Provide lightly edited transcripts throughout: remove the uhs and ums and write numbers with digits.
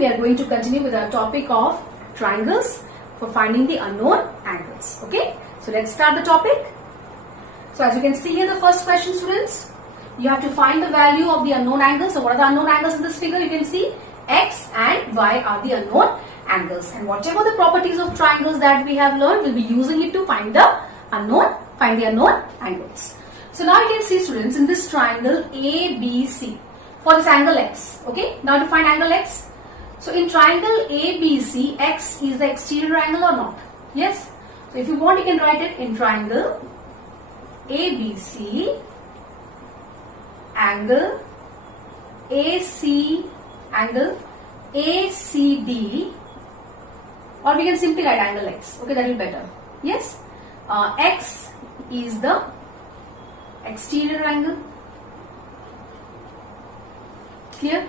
we are going to continue with our topic of triangles for finding the unknown angles. Okay, so let's start the topic. So as you can see here, the first question, students, you have to find the value of the unknown angles. So what are the unknown angles in this figure? You can see x and y are the unknown angles, and whatever the properties of triangles that we have learned, we'll be using it to find the unknown angles. So now you can see, students, in this triangle ABC, for this angle x. Okay, now to find angle x. So in triangle ABC, x is the exterior angle or not? Yes. So if you want, you can write it in triangle ABC, angle AC, angle ACD, or we can simply write angle x. Okay, that will be better. Yes. X is the exterior angle. Clear?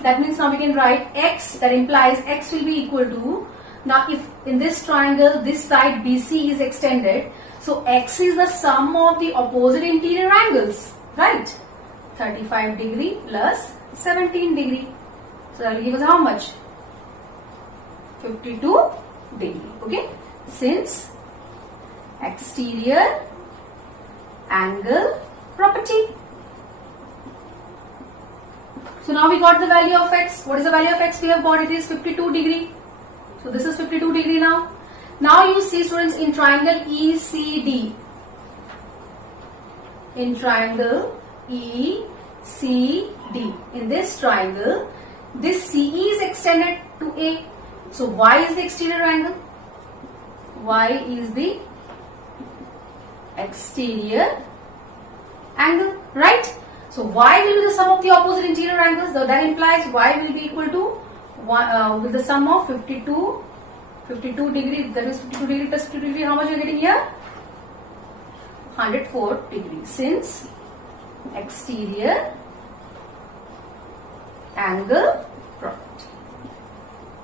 That means now we can write x, that implies x will be equal to, now if in this triangle this side BC is extended, so x is the sum of the opposite interior angles, right? 35 degree plus 17 degree. So that will give us how much? 52 degree. Okay, since exterior angle property. So now we got the value of x. What is the value of x we have got? It is 52 degree. So this is 52 degree now. Now you see, students, in triangle ECD. In triangle ECD. In this triangle, this CE is extended to A. So y is the exterior angle. Y is the exterior angle, right? So y will be the sum of the opposite interior angles. So that implies y will be equal to with the sum of 52 degree. That is 52 degree plus 52 degree. How much you are getting here? 104 degrees. Since exterior angle property.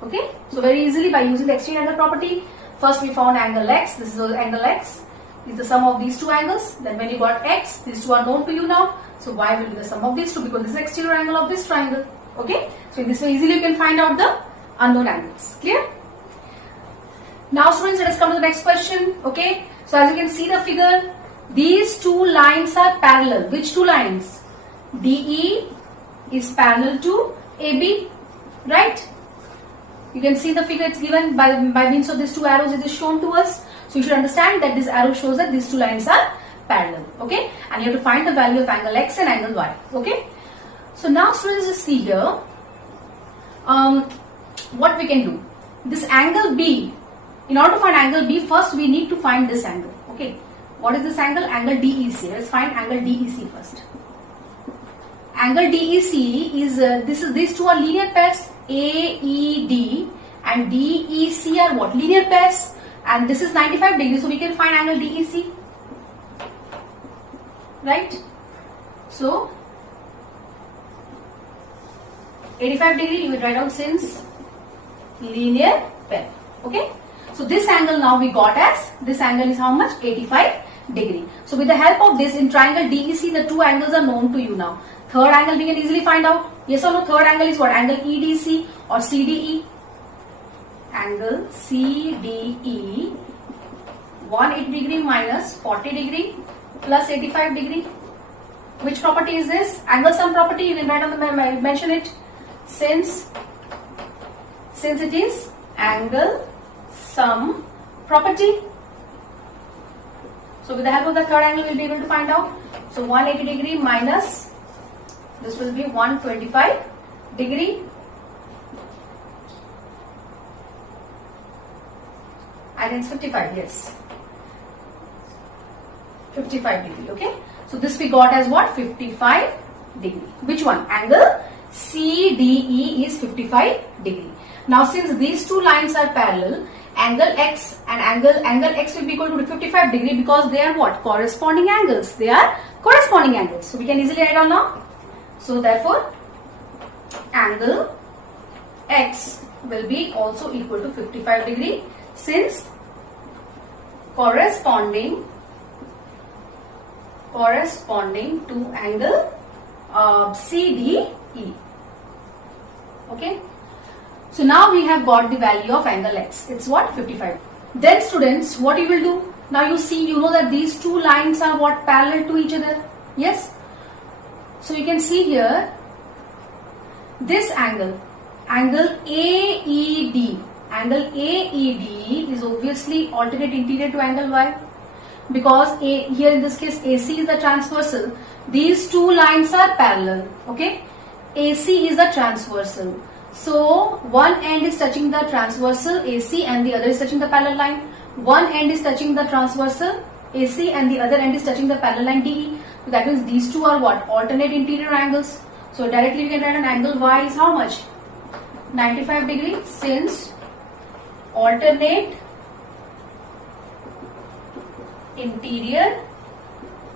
Okay. So very easily by using the exterior angle property, first we found angle x. This is the angle x. Is the sum of these two angles. Then when you got x, these two are known to you now. So y will be the sum of these two because this is the exterior angle of this triangle. Okay. So in this way easily you can find out the unknown angles. Clear? Now students, let us come to the next question. Okay. So as you can see the figure, these two lines are parallel. Which two lines? DE is parallel to AB. Right? You can see the figure, it's given by means of these two arrows. It is shown to us. So you should understand that this arrow shows that these two lines are parallel. Okay, and you have to find the value of angle x and angle y. Okay, so now students, just see here what we can do. This angle B, in order to find angle B, first we need to find this angle. Okay, what is this angle? Angle DEC. Let's find angle DEC first. Angle DEC is these two are linear pairs. AED and DEC are what? Linear pairs. And this is 95 degrees, so we can find angle DEC, right? So 85 degree you will write down since linear pair. Okay, so this angle now we got as, this angle is how much? 85 degree. So with the help of this, in triangle DEC, the two angles are known to you now. Third angle we can easily find out. Yes or no? Third angle is what? Angle EDC or CDE. Angle CDE, 180 degree minus 40 degree plus 85 degree. Which property is this? Angle sum property. You can write on the mention it. Since it is angle sum property. So with the help of the third angle, we'll be able to find out. So 180 degree minus, this will be 125 degree. And it's 55, yes. 55 degree, okay. So this we got as what? 55 degree. Which one? Angle CDE is 55 degree. Now since these two lines are parallel, angle x and angle x will be equal to 55 degree because they are what? Corresponding angles. They are corresponding angles. So we can easily write down now. So therefore, angle x will be also equal to 55 degree since corresponding to angle CDE. Okay. So now we have got the value of angle x. It's what? 55. Then students, what you will do? Now you see, you know that these two lines are what? Parallel to each other. Yes? So you can see here, this angle AED. Angle AED is obviously alternate interior to angle y. Because here in this case AC is the transversal. These two lines are parallel. Okay? AC is the transversal. So one end is touching the transversal AC and the other is touching the parallel line. One end is touching the transversal AC and the other end is touching the parallel line DE. So that means these two are what? Alternate interior angles. So directly we can write an angle Y is how much? 95 degrees, since alternate interior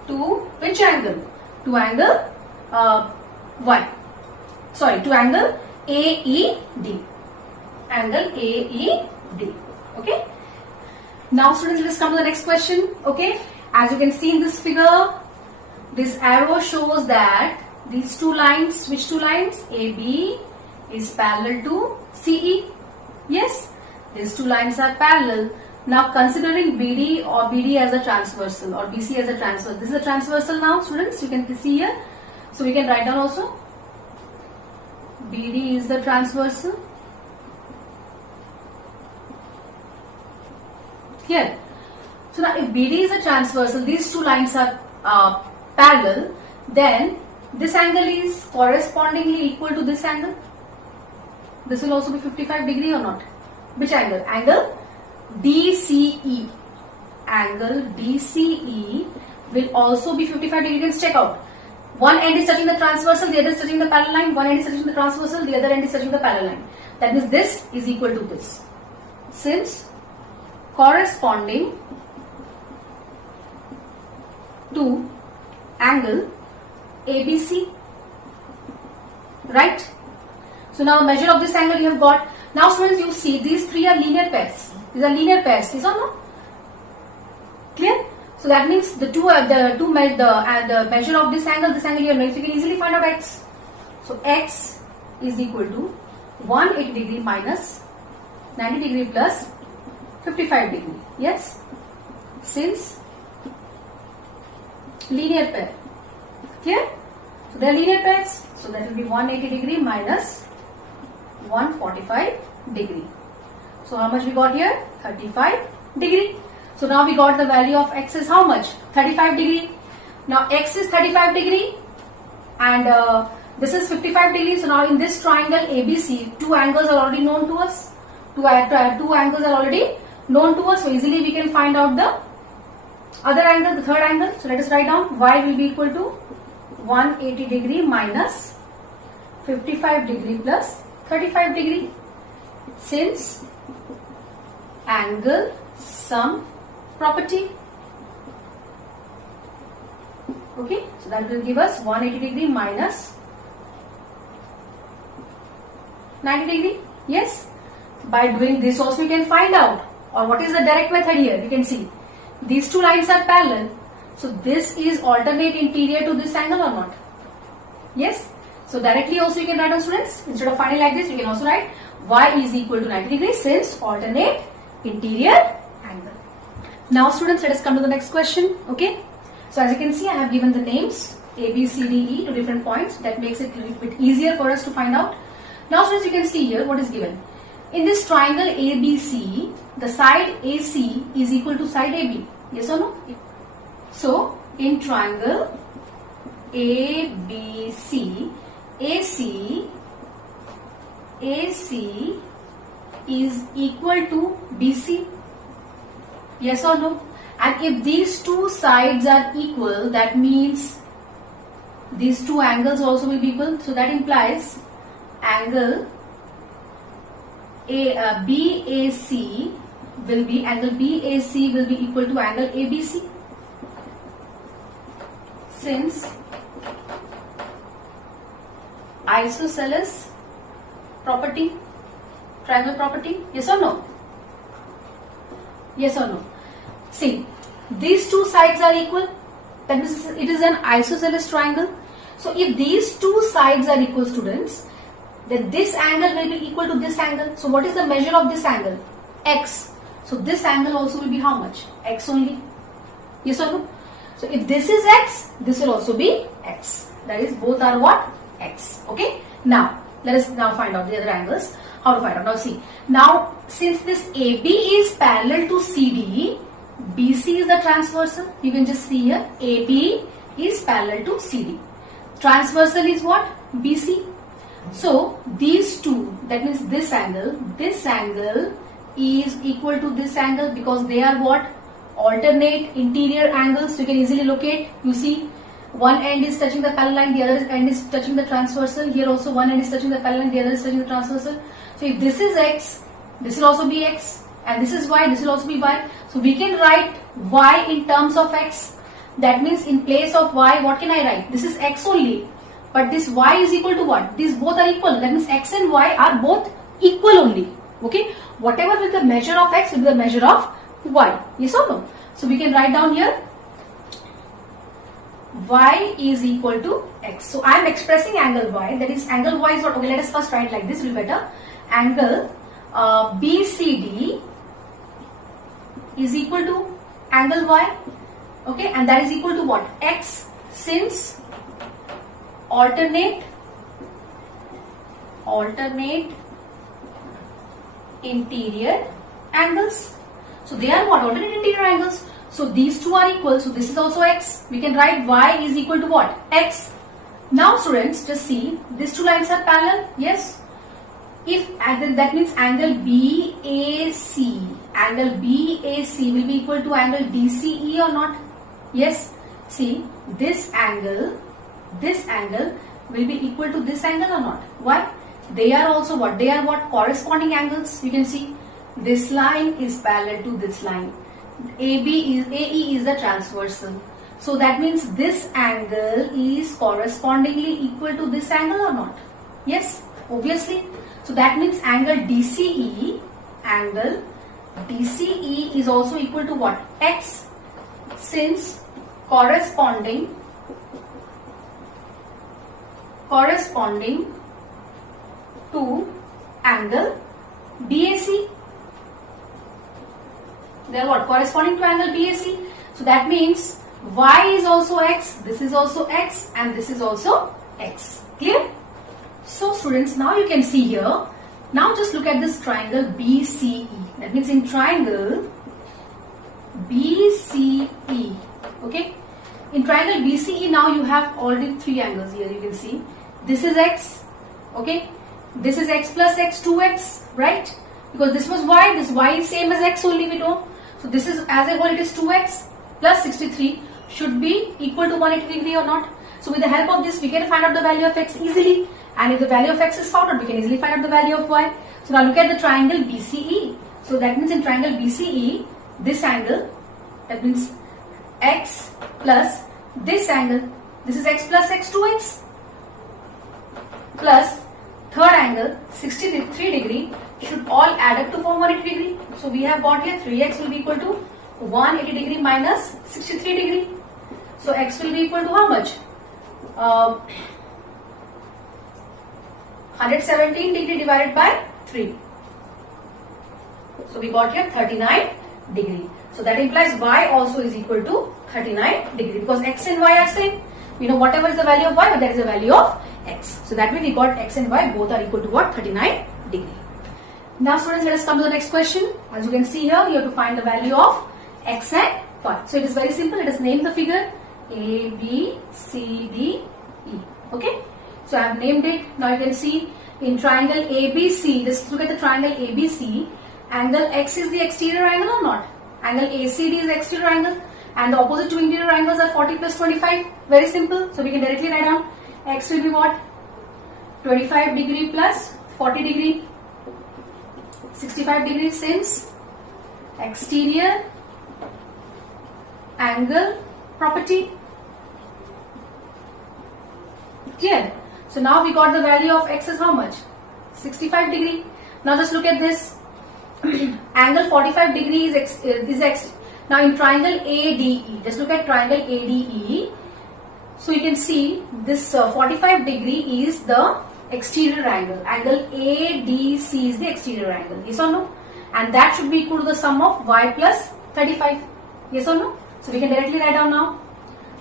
to which angle? To angle Y. Sorry, to angle AED. Angle AED. Okay. Now students, let's come to the next question. Okay. As you can see in this figure, this arrow shows that these two lines, which two lines? AB is parallel to CE. Yes. These two lines are parallel. Now considering BD or BD as a transversal or BC as a transversal. This is a transversal now students. You can see here. So we can write down also. BD is the transversal. Here. So now if BD is a transversal, these two lines are parallel, then this angle is correspondingly equal to this angle. This will also be 55 degree or not? Which angle? Angle DCE. Angle DCE will also be 55 degree. Let's check out. One end is touching the transversal, the other is touching the parallel line. One end is touching the transversal, the other end is touching the parallel line. That means this is equal to this. Since corresponding to angle ABC. Right? So now measure of this angle you have got. Now students, you see these three are linear pairs. These are linear pairs. These are no? Clear? So that means the measure of this angle you are making, so you can easily find out x. So x is equal to 180 degree minus 90 degree plus 55 degree. Yes? Since linear pair. Clear? So they are linear pairs. So that will be 180 degree minus 145 degree. So how much we got here? 35 degree. So now we got the value of x is how much? 35 degree. Now x is 35 degree and this is 55 degree. So now in this triangle ABC, two angles are already known to us. Two angles are already known to us. So easily we can find out the other angle, the third angle. So let us write down y will be equal to 180 degree minus 55 degree plus 35 degree. Since angle sum property. Okay, so that will give us 180 degree minus 90 degree. Yes, by doing this also we can find out, or what is the direct method here? We can see these two lines are parallel. So this is alternate interior to this angle or not? Yes. So directly also you can write down students, instead of finding like this, you can also write y is equal to 90 degrees since alternate interior angle. Now students, let us come to the next question. Okay. So as you can see, I have given the names A, B, C, D, E to different points. That makes it a little bit easier for us to find out. Now students, you can see here what is given. In this triangle ABC, the side AC is equal to side AB. Yes or no? So in triangle ABC, AC is equal to BC. Yes or no? And if these two sides are equal, that means these two angles also will be equal. So that implies angle BAC will be equal to angle ABC. Since isosceles property, triangle property, yes or no? Yes or no? See, these two sides are equal. That means it is an isosceles triangle. So if these two sides are equal, students, then this angle will be equal to this angle. So what is the measure of this angle? X. So this angle also will be how much? X only. Yes or no? So if this is X, this will also be X. That is, both are what? X. Okay. Now let us now find out the other angles. How to find out? Now see. Now since this AB is parallel to CD, BC is the transversal. You can just see here, AB is parallel to CD. Transversal is what? BC. So these two, that means this angle is equal to this angle because they are what? Alternate interior angles. So you can easily locate. You see, one end is touching the parallel line, the other end is touching the transversal. Here also one end is touching the parallel line, the other is touching the transversal. So if this is X, this will also be X, and this is Y, this will also be Y. So we can write Y in terms of X. That means in place of Y, what can I write? This is X only, but this Y is equal to what? These both are equal. That means X and Y are both equal only. Okay, whatever will the measure of X will be the measure of Y. Yes or no? So we can write down here Y is equal to X. So I am expressing angle Y. That is, angle Y is what? Okay, let us first write like this. It will be better. Angle BCD is equal to angle Y. Okay, and that is equal to what? X, since alternate interior angles. So they are what? Alternate interior angles. So these two are equal. So this is also X. We can write Y is equal to what? X. Now students, just see, these two lines are parallel. Yes. If that means angle BAC will be equal to angle DCE or not? Yes. See, this angle will be equal to this angle or not? Why? They are also what? They are what? Corresponding angles. You can see this line is parallel to this line. AE is the transversal. So that means this angle is correspondingly equal to this angle or not? Yes, obviously. So that means angle DCE is also equal to what? X, since corresponding to angle BAC. They are what? Corresponding to angle BAC. So that means Y is also X, this is also X, and this is also X. Clear? So students, now you can see here. Now just look at this triangle BCE. That means in triangle BCE. Okay? In triangle BCE, now you have already three angles here. You can see this is X. Okay? This is X plus X, 2X, right? Because this was Y, this Y is same as X only, we know. So this is, as a whole, it is 2X plus 63 should be equal to 180 degree or not. So with the help of this, we can find out the value of X easily. And if the value of X is found out, we can easily find out the value of Y. So now look at the triangle BCE. So that means in triangle BCE, this angle, that means X plus this angle, this is X plus X, 2X, plus third angle 63 degree should all add up to form 180 degree. So we have got here 3X will be equal to 180 degree minus 63 degree. So X will be equal to how much? 117 degree divided by 3. So we got here 39 degree. So that implies Y also is equal to 39 degree because X and Y are same. We know whatever is the value of Y, but that is the value of X. So that means we got X and Y both are equal to what? 39 degree. Now students, let us come to the next question. As you can see here, you have to find the value of X and Y. So it is very simple. Let us name the figure A, B, C, D, E. Okay. So I have named it. Now you can see in triangle ABC, just look at the triangle ABC, angle X is the exterior angle or not? Angle ACD is the exterior angle and the opposite two interior angles are 40 plus 25. Very simple. So we can directly write down X will be what? 25 degree plus 40 degree, 65 degrees since exterior angle property. Clear? So now we got the value of X is how much? 65 degree. Now just look at this. Angle 45 degree is X. Now in triangle ADE, just look at triangle ADE. So you can see this 45 degree is the exterior angle. Angle ADC is the exterior angle. Yes or no? And that should be equal to the sum of y plus 35. Yes or no? So we can directly write down now.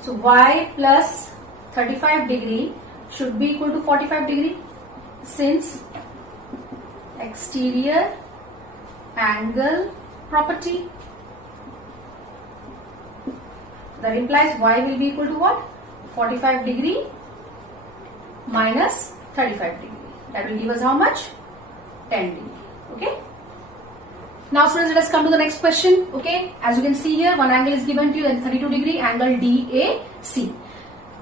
So y plus 35 degree should be equal to 45 degree, since exterior angle property. That implies y will be equal to what? 45 degree minus 35 degree. That will give us how much? 10 degree. Okay. Now students, let us come to the next question. Okay. As you can see here, one angle is given to you, that 32 degree angle DAC.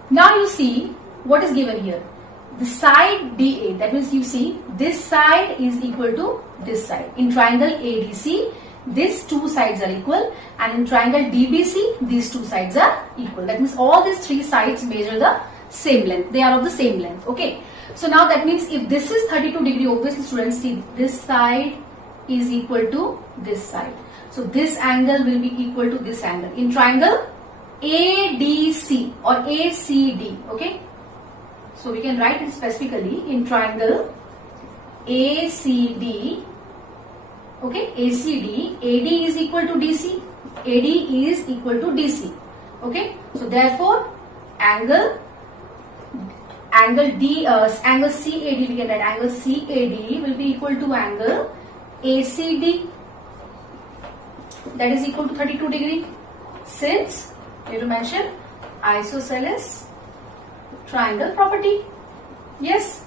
Now you see what is given here. The side DA, that means you see this side is equal to this side. In triangle ADC, these two sides are equal, and in triangle DBC, these two sides are equal. That means all these three sides measure the same length. They are of the same length. Okay. So now that means if this is 32 degree, obviously students, see this side is equal to this side. So this angle will be equal to this angle. In triangle ADC or ACD. Okay. So we can write it specifically in triangle ACD. Okay, ACD, AD is equal to DC, AD is equal to DC. Okay, so therefore angle CAD, we can write angle CAD will be equal to angle ACD, that is equal to 32 degree, since we have to mention isosceles triangle property. Yes.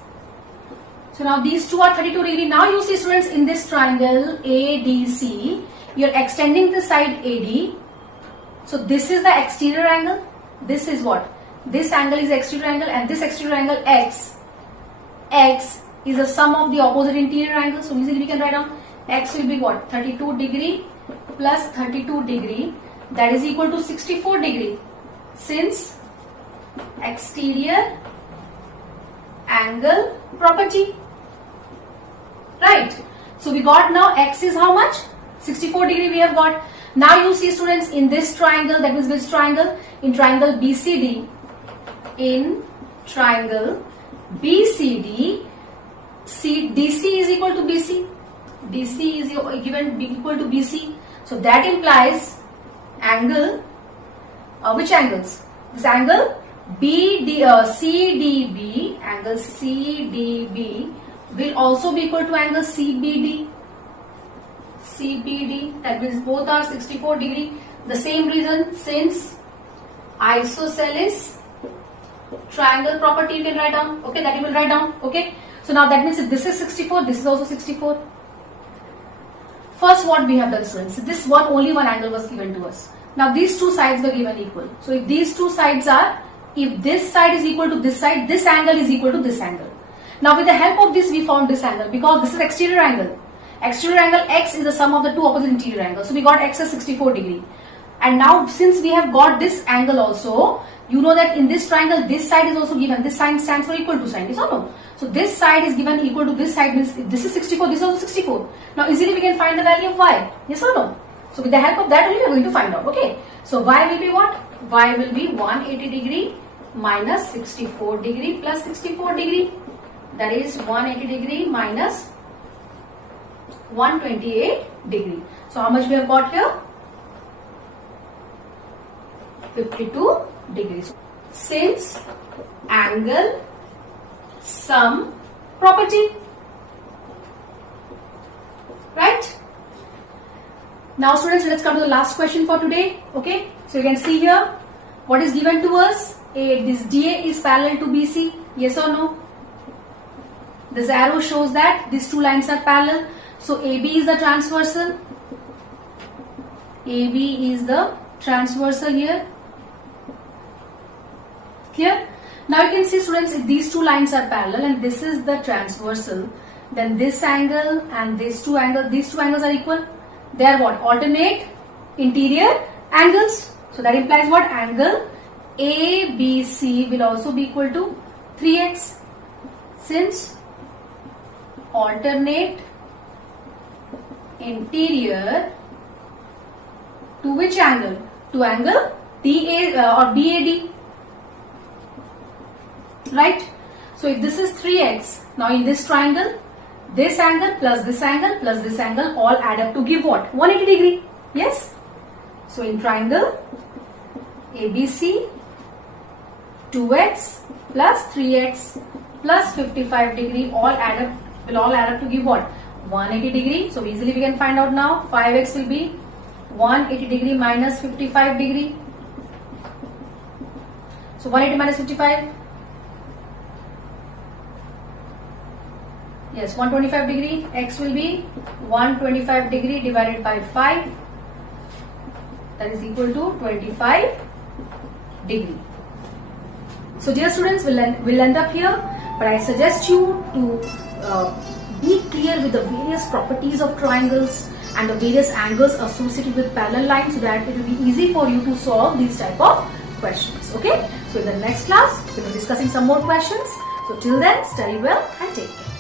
So now these two are 32 degree. Now you see students, in this triangle ADC, you are extending the side AD. So this is the exterior angle. This is what? This angle is exterior angle, and this exterior angle X. X is the sum of the opposite interior angles. So easily we can write down X will be what? 32 degree plus 32 degree, that is equal to 64 degree, since exterior angle property. Right. So we got now X is how much? 64 degree we have got. Now you see students, in this triangle, that means which triangle? In triangle BCD. In triangle BCD, DC is equal to BC. DC is given equal to BC. So that implies angle, which angles? This angle CDB, angle CDB will also be equal to angle CBD. That means both are 64 degree. The same reason, since isosceles triangle property you can write down. Okay, that you will write down. Okay. So now that means if this is 64, this is also 64. First, what we have done, students? This one, only one angle was given to us. Now these two sides were given equal. So if these two sides are, if this side is equal to this side, this angle is equal to this angle. Now with the help of this, we found this angle, because this is exterior angle. Exterior angle X is the sum of the two opposite interior angles. So we got X as 64 degree. And now since we have got this angle also, you know that in this triangle, this side is also given. This sign stands for equal to sign. Yes or no? So this side is given equal to this side, means this is 64, this is also 64. Now easily we can find the value of Y. Yes or no? So with the help of that only we are going to find out. Okay. So Y will be what? Y will be 180 degree minus 64 degree plus 64 degree. That is 180 degree minus 128 degree. So how much we have got here? 52 degrees. Since angle sum property. Right? Now students, let's come to the last question for today. Okay. So you can see here what is given to us. This DA is parallel to BC. Yes or no? This arrow shows that these two lines are parallel. So AB is the transversal. AB is the transversal here. Clear? Now you can see students, if these two lines are parallel and this is the transversal, then this angle and these two angles are equal. They are what? Alternate interior angles. So that implies what? Angle ABC will also be equal to 3x, since alternate interior to which angle? To angle DA or BAD. Right? So if this is 3x, now in this triangle, this angle plus this angle plus this angle all add up to give what? 180 degree. Yes? So in triangle ABC, 2x plus 3x plus 55 degree will all add up to give what? 180 degree. So easily we can find out now. 5x will be 180 degree minus 55 degree. So 180 minus 55. Yes, 125 degree. X will be 125 degree divided by 5. That is equal to 25 degree. So dear students, we'll end up here. But I suggest you to be clear with the various properties of triangles and the various angles associated with parallel lines so that it will be easy for you to solve these type of questions. Okay. So in the next class, we will be discussing some more questions. So till then, study well and take care.